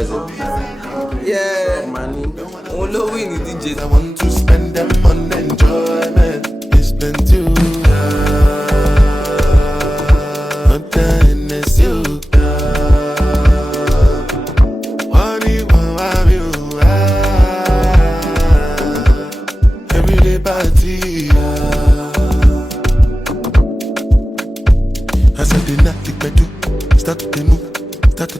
guys a bit. Yeah, money. Only win the DJs. I want to spend them on enjoyment. It's plenty. But then it's you. Everyday party. As I did not think I do. Start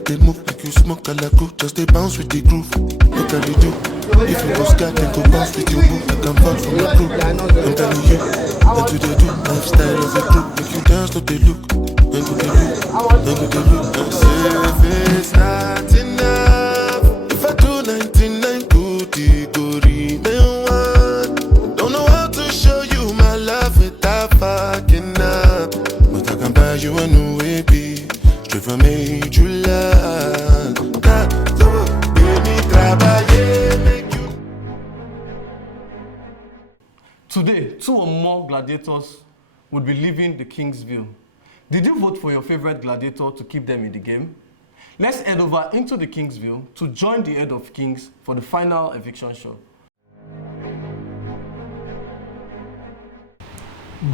to move like you smoke a la crew. Just they bounce with the groove. Look at you do. If you go scared, then go bounce with your move. I can fall from the crew. I'm telling you, what do they do? Lifestyle of the crew. Make you dance, not they look. Then go they look. I say if it's not enough, if I do 99 good, it go remain one. Don't know how to show you my love without fucking up, but I can buy you a new baby. Straight from major land. Today, 2 or more gladiators would be leaving the Kingsville. Did you vote for your favorite gladiator to keep them in the game? Let's head over into the Kingsville to join the head of Kings for the final eviction show.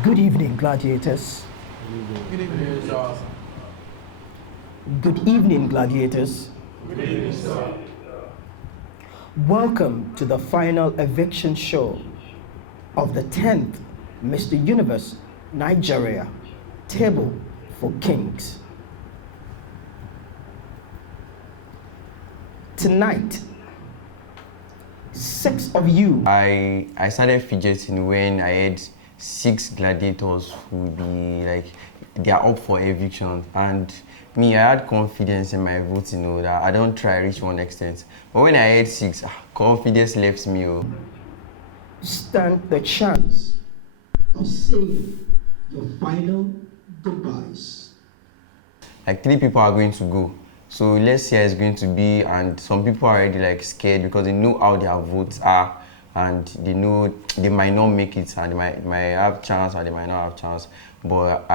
Good evening, gladiators. Good evening, sir. Good evening, gladiators. Good evening, sir. Welcome to the final eviction show of the 10th Mr. Universe Nigeria Table for Kings. Tonight, 6 of you. I started fidgeting when I had 6 gladiators who would be like, they are up for eviction, and me, I had confidence in my vote, you know, that I don't try reach one extent. But when I had 6, confidence left me. Stand the chance of saying your final goodbyes. Like 3 people are going to go. So let's see how it's going to be, and some people are already like scared because they know how their votes are, and they know they might not make it, and they might have chance or they might not have chance. But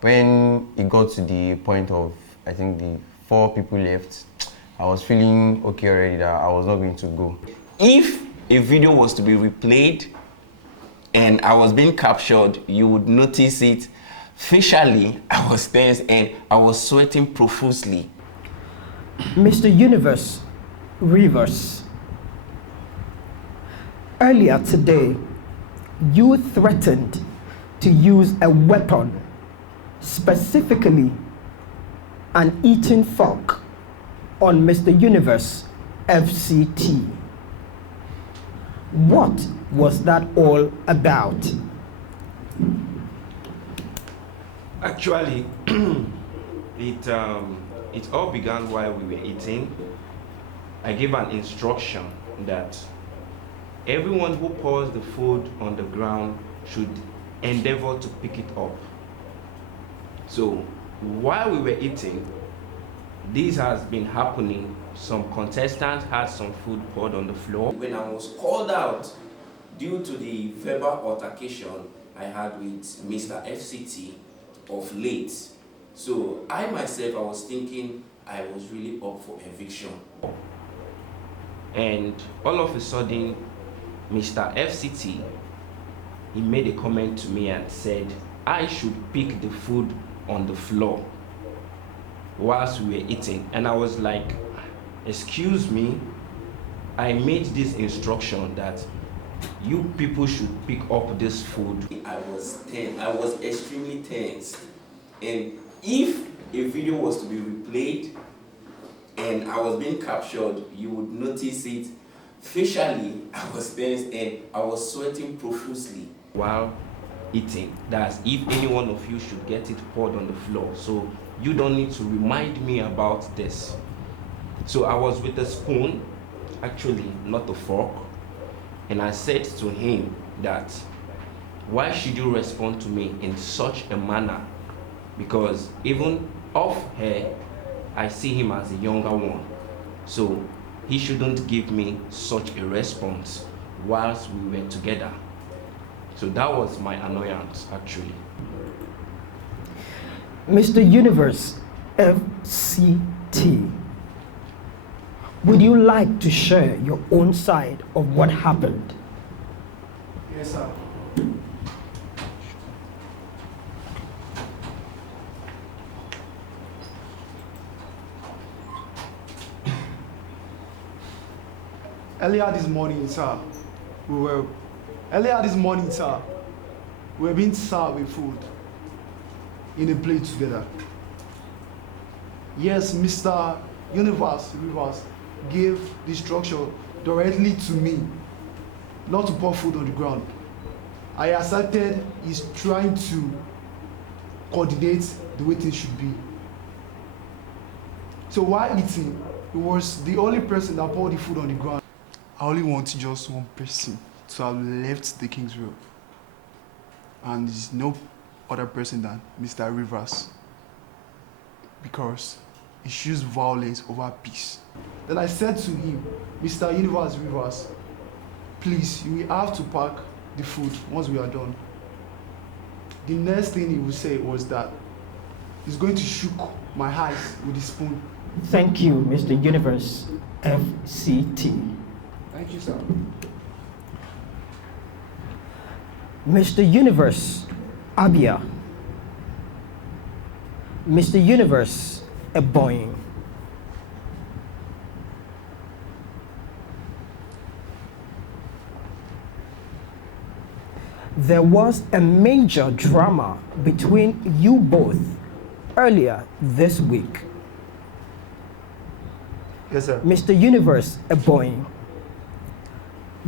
when it got to the point of, I think the 4 people left, I was feeling okay already that I was not going to go. If a video was to be replayed and I was being captured, you would notice it. Facially, I was tense and I was sweating profusely. Mr. Universe Reverse. Earlier today, you threatened to use a weapon, specifically an eating fork, on Mr. Universe FCT. What was that all about? Actually, it all began while we were eating. I gave an instruction that everyone who pours the food on the ground should endeavor to pick it up. So while we were eating, this has been happening. Some contestants had some food poured on the floor. When I was called out due to the verbal altercation I had with Mr. FCT of late, so I myself, I was thinking I was really up for eviction. And all of a sudden, Mr. FCT, he made a comment to me and said I should pick the food on the floor whilst we were eating. And I was like, excuse me, I made this instruction that you people should pick up this food. I was tense. I was extremely tense. And if a video was to be replayed and I was being captured, you would notice it. Facially, I was tense and I was sweating profusely. While eating, that's if any one of you should get it poured on the floor. So you don't need to remind me about this. So I was with a spoon, actually not a fork, and I said to him that, why should you respond to me in such a manner? Because even off here, I see him as a younger one. So he shouldn't give me such a response whilst we were together. So that was my annoyance, actually. Mr. Universe FCT, Would you like to share your own side of what happened? Yes, sir. Earlier this morning, sir, we were being served with food in a plate together. Yes, Mr. Universe Rivers gave the instruction directly to me not to pour food on the ground. I accepted he's trying to coordinate the way things should be. So while eating, he was the only person that poured the food on the ground. I only want just one person to have left the Kingsville. And there's no other person than Mr. Rivers. Because he chooses violence over peace. Then I said to him, Mr. Universe Rivers, please, you will have to pack the food once we are done. The next thing he would say was that he's going to shook my eyes with a spoon. Thank you, Mr. Universe FCT. Thank you, sir. Mr. Universe Abia. Mr. Universe Eboying. There was a major drama between you both earlier this week. Yes, sir. Mr. Universe Eboying,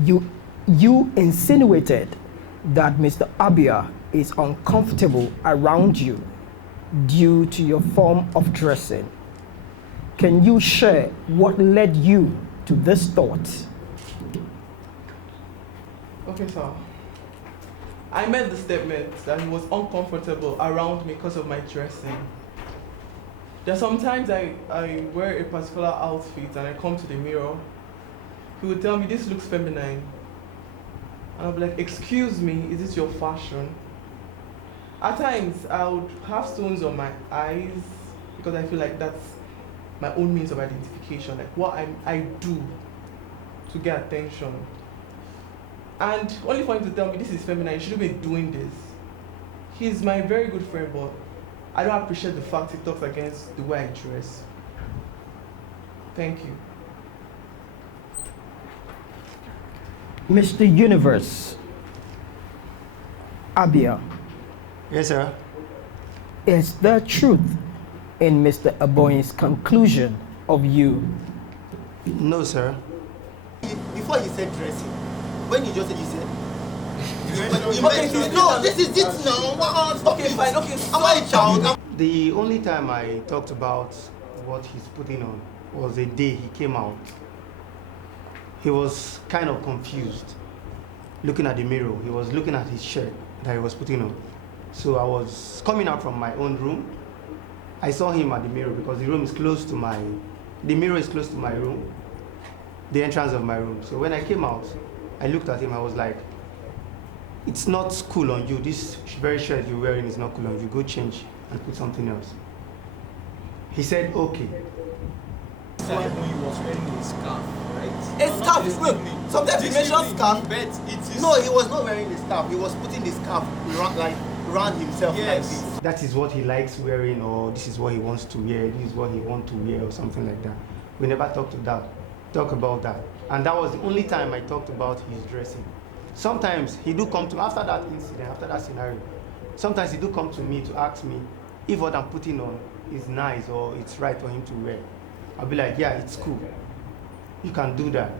you insinuated that Mr. Abia is uncomfortable around you due to your form of dressing. Can you share what led you to this thought? Okay, sir. I made the statement that he was uncomfortable around me because of my dressing. There are sometimes I wear a particular outfit and I come to the mirror. He would tell me, this looks feminine. And I'll be like, excuse me, is this your fashion? At times, I would have stones on my eyes because I feel like that's my own means of identification, like what I do to get attention. And only for him to tell me this is feminine, you shouldn't be doing this. He's my very good friend, but I don't appreciate the fact he talks against the way I dress. Thank you. Mr. Universe Abia, Yes, sir. is there truth in Mr. Eboying's conclusion of you? No, sir. Before he said dressing, when he just said, he said. Okay, No, this is it now. Stop Okay, it. fine, okay. Am I a child? The only time I talked about what he's putting on was the day he came out. He was kind of confused, looking at the mirror. He was looking at his shirt that he was putting on. So I was coming out from my own room. I saw him at the mirror because the mirror is close to my room, the entrance of my room. So when I came out, I looked at him. I was like, it's not cool on you. This very shirt you're wearing is not cool on you. Go change and put something else. He said, okay. When he was wearing a scarf, right? A scarf. Wait, sometimes he mentioned scarf. But it is. No, he was not wearing the scarf. He was putting the scarf around himself like Yes. this. That is what he likes wearing, or this is what he wants to wear, this is what he wants to wear, or something like that. We never talk about that. And that was the only time I talked about his dressing. Sometimes he do come to, after that incident, after that scenario, sometimes he do come to me to ask me if what I'm putting on is nice or it's right for him to wear. I'll be like, yeah, it's cool. You can do that.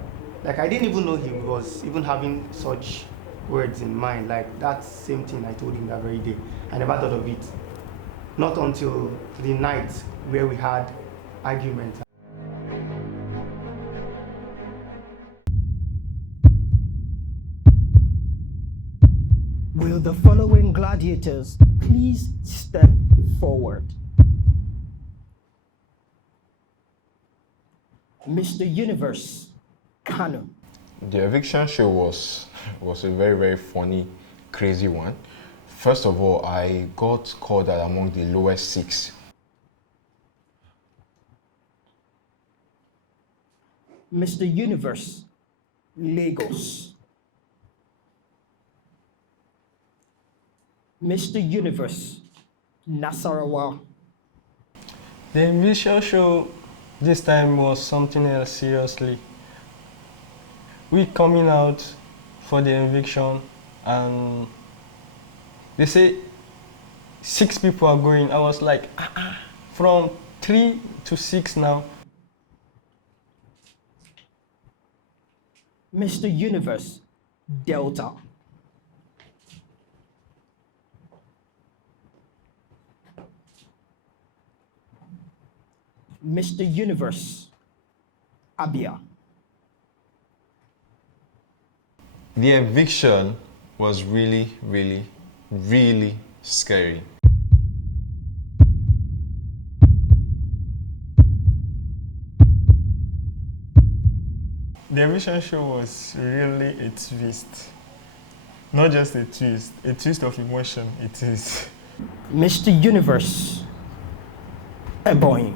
Like, I didn't even know he was even having such words in mind. Like, that same thing I told him that very day. I never thought of it. Not until the night where we had arguments. Will the following gladiators please step forward? Mr. Universe Kano. The eviction show was a very, very funny, crazy one. First of all, I got called out among the lowest 6. Mr. Universe, Lagos. Mr. Universe, Nasarawa. The eviction show this time was something else seriously. We coming out for the eviction and they say 6 people are going. I was like, from 3 to 6 now. Mr. Universe, Delta. Mr. Universe, Abia. The eviction was really, really, really scary. The eviction show was really a twist. Not just a twist of emotion, it is. Mr. Universe, Ebony.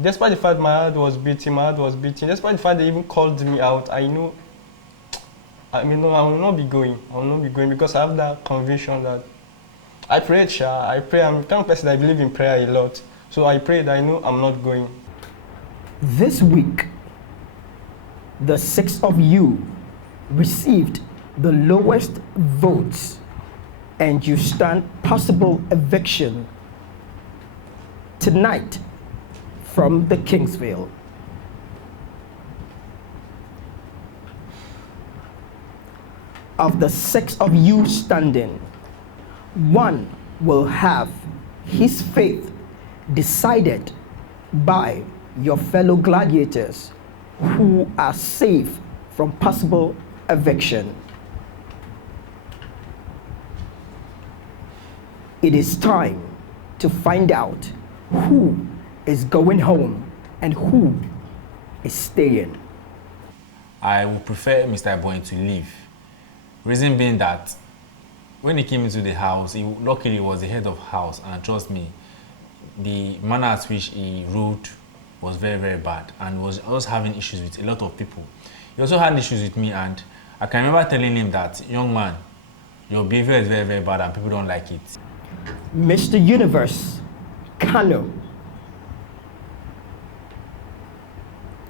Despite the fact my heart was beating, despite the fact they even called me out, I know, I will not be going. I will not be going because I have that conviction that I prayed, I pray. I'm the kind of person that I believe in prayer a lot. So I prayed, I know I'm not going. This week, the 6 of you received the lowest votes and you stand possible eviction tonight from the Kingsville. Of the 6 of you standing, 1 will have his fate decided by your fellow gladiators who are safe from possible eviction. It is time to find out who is going home and who is staying. I would prefer Mr. Boyne to leave. Reason being that when he came into the house, luckily he was the head of house, and trust me, the manner at which he ruled was very, very bad and was also having issues with a lot of people. He also had issues with me, and I can remember telling him that, young man, your behavior is very, very bad and people don't like it. Mr. Universe, Kano.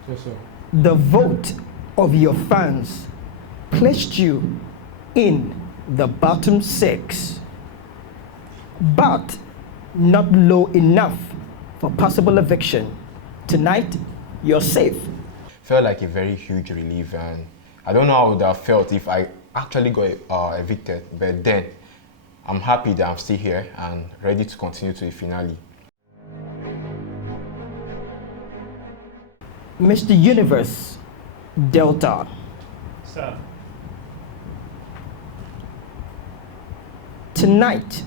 Yes, sir. The vote of your fans placed you in the bottom 6, but not low enough for possible eviction. Tonight, you're safe. Felt like a very huge relief, and I don't know how I would have felt if I actually got evicted, but then I'm happy that I'm still here and ready to continue to the finale. Mr. Universe, Delta. Sir. Tonight,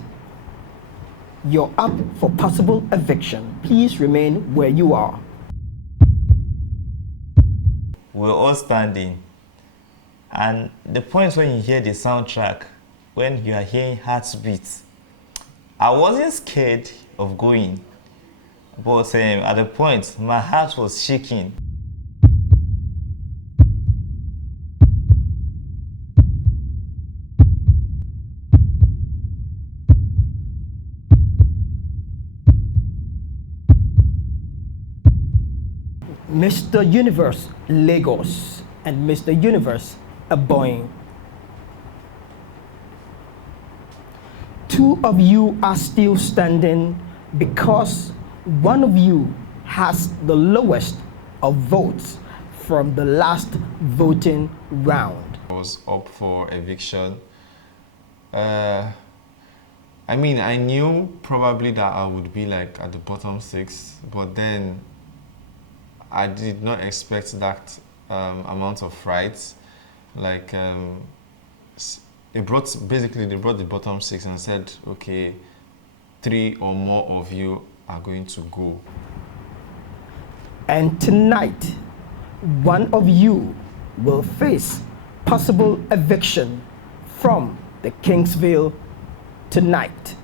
you're up for possible eviction. Please remain where you are. We're all standing, and the point when you hear the soundtrack, when you are hearing heartbeats, I wasn't scared of going, but at the point my heart was shaking. Mr. Universe, Lagos, and Mr. Universe, Boeing. 2 of you are still standing because 1 of you has the lowest of votes from the last voting round. I was up for eviction. I knew probably that I would be like at the bottom 6, but then I did not expect that amount of frights. Like they brought the bottom 6 and said, okay, 3 or more of you are going to go. And tonight, 1 of you will face possible eviction from the Kingsville tonight.